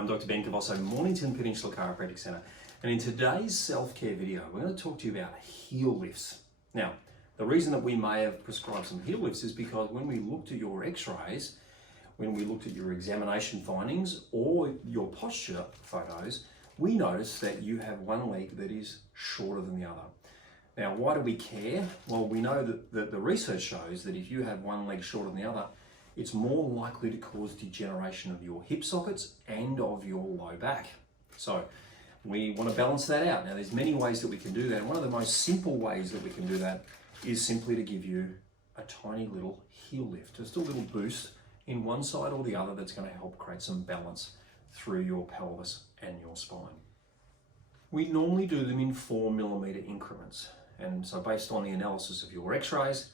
I'm Dr. Ben Cavosso, Mornington Peninsula Chiropractic Centre, and in today's self-care video, we're going to talk to you about heel lifts. Now, the reason that we may have prescribed some heel lifts is because when we looked at your x-rays, when we looked at your examination findings or your posture photos, we noticed that you have one leg that is shorter than the other. Now, why do we care? Well, we know that the research shows that if you have one leg shorter than the other, it's more likely to cause degeneration of your hip sockets and of your low back. So we want to balance that out. Now, there's many ways that we can do that. And one of the most simple ways that we can do that is simply to give you a tiny little heel lift, just a little boost in one side or the other that's going to help create some balance through your pelvis and your spine. We normally do them in 4mm increments. And so based on the analysis of your x-rays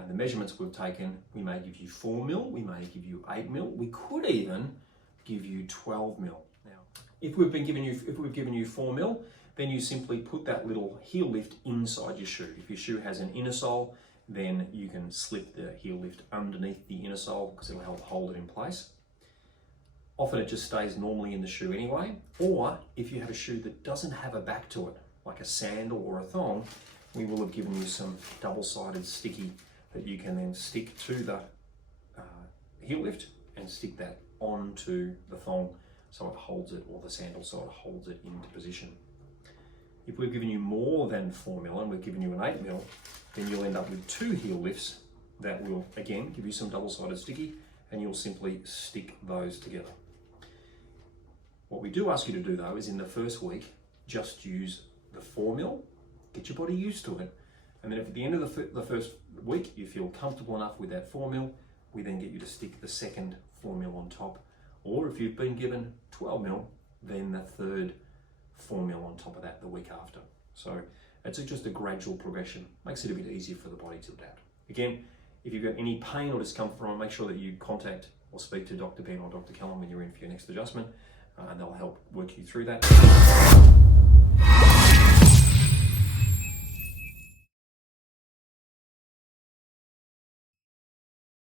and the measurements we've taken, we may give you 4mm, we may give you 8mm, we could even give you 12mm. Now, if we've given you 4mm, then you simply put that little heel lift inside your shoe. If your shoe has an inner sole, then you can slip the heel lift underneath the inner sole because it'll help hold it in place. Often it just stays normally in the shoe anyway, or if you have a shoe that doesn't have a back to it, like a sandal or a thong, we will have given you some double-sided sticky that you can then stick to the heel lift and stick that onto the thong so it holds it, or the sandal so it holds it into position. If we've given you more than 4mm and we've given you an 8mm, then you'll end up with two heel lifts that will again give you some double-sided sticky, and you'll simply stick those together. What we do ask you to do though is in the first week, just use the 4mm, get your body used to it, and then if at the end of the first week you feel comfortable enough with that 4mm, we then get you to stick the second 4mm on top, or if you've been given 12mm, then the third 4mm on top of that the week after. So it's just a gradual progression, makes it a bit easier for the body to adapt. Again, if you've got any pain or discomfort from it, make sure that you contact or speak to Dr. Ben or Dr. Callum when you're in for your next adjustment, and they'll help work you through that.